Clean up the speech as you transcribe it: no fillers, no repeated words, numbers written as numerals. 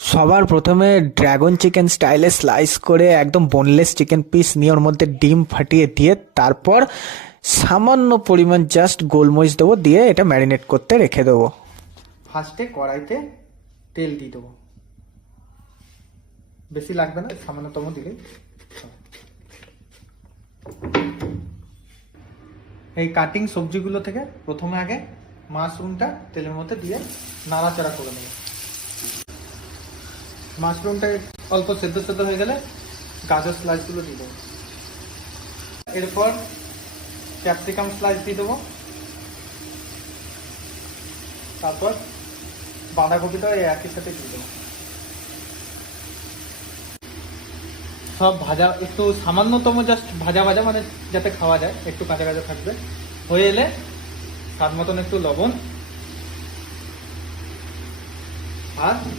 সবার প্রথমে dragon chicken স্টাইলে স্লাইস করে একদম বোনলেস চিকেন পিস নিয়ে ওর মধ্যে ডিম ফাটিয়ে দিয়ে তারপর সামান্য পরিমাণ জাস্ট গোলমরিচ দেবো, দিয়ে এটা ম্যারিনেট করতে রেখে দেবো। ফার্স্টে কড়াইতে তেল দিয়ে দেবো, বেশি লাগবে না, সামান্যতম দিলেই। এই কাটিং সবজিগুলো থেকে প্রথমে আগে মাশরুমটা তেলের মধ্যে দিয়ে নাড়াচাড়া করে নেব। মাশরুমটা অল্প সেদ্ধ সেদ্ধ হয়ে গেলে গাজর স্লাইসগুলো দিয়ে দেবো, এরপর ক্যাপসিকাম স্লাইস দিয়ে দেবো, তারপর বাঁধাকপিটা এই একই সাথে দিয়ে দেবো। সব ভাজা একটু সামান্যতম জাস্ট ভাজা ভাজা, মানে যাতে খাওয়া যায়, একটু কাঁচা কাঁচা থাকবে। হয়ে এলে স্বাদ মতন একটু লবণ আর